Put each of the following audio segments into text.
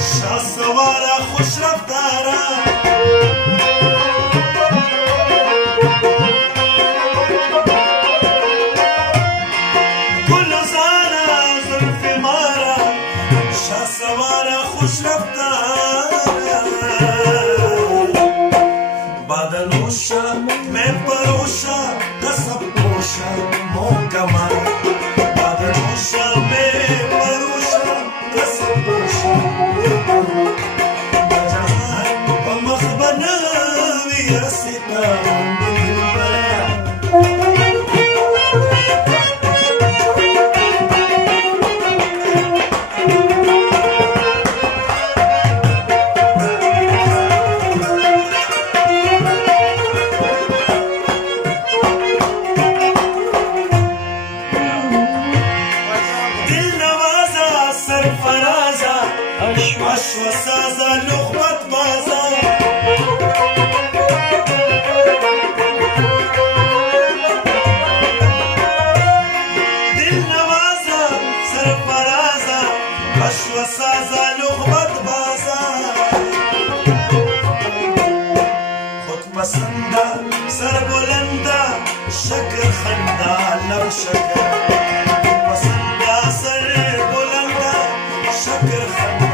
شهسواره خوش رفتاره گلزاره زلف ماره شهسواره خوش رفتاره بادلوشه می پروشه قصب پوشه محکمه بادلوشه می پروشه قصب پوشه بجهان بمخبنه ویرسیتا وسازه لغبت بازه دل نوازه سرفرازه وسازه لغبت بازه خود پسنده سر بلنده شکر خنده لب شکر پسنده سر بلنده شکر خنده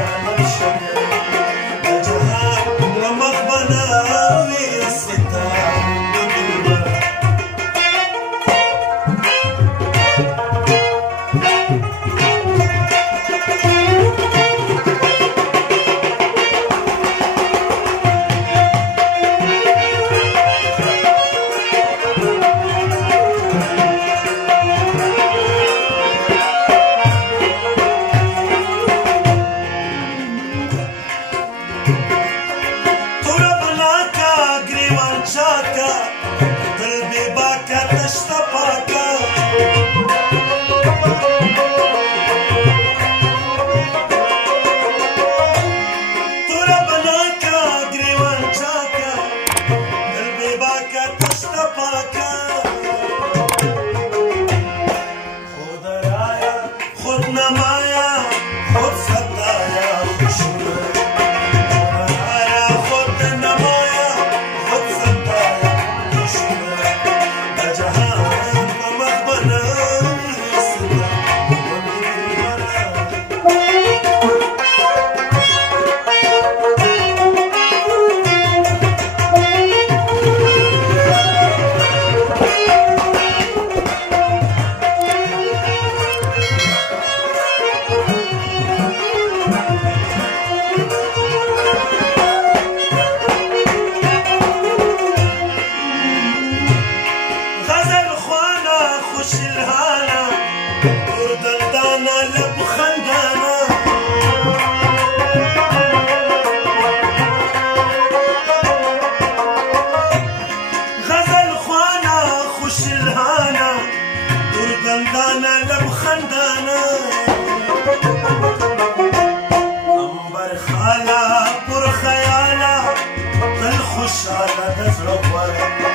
Shut up, that's no fun.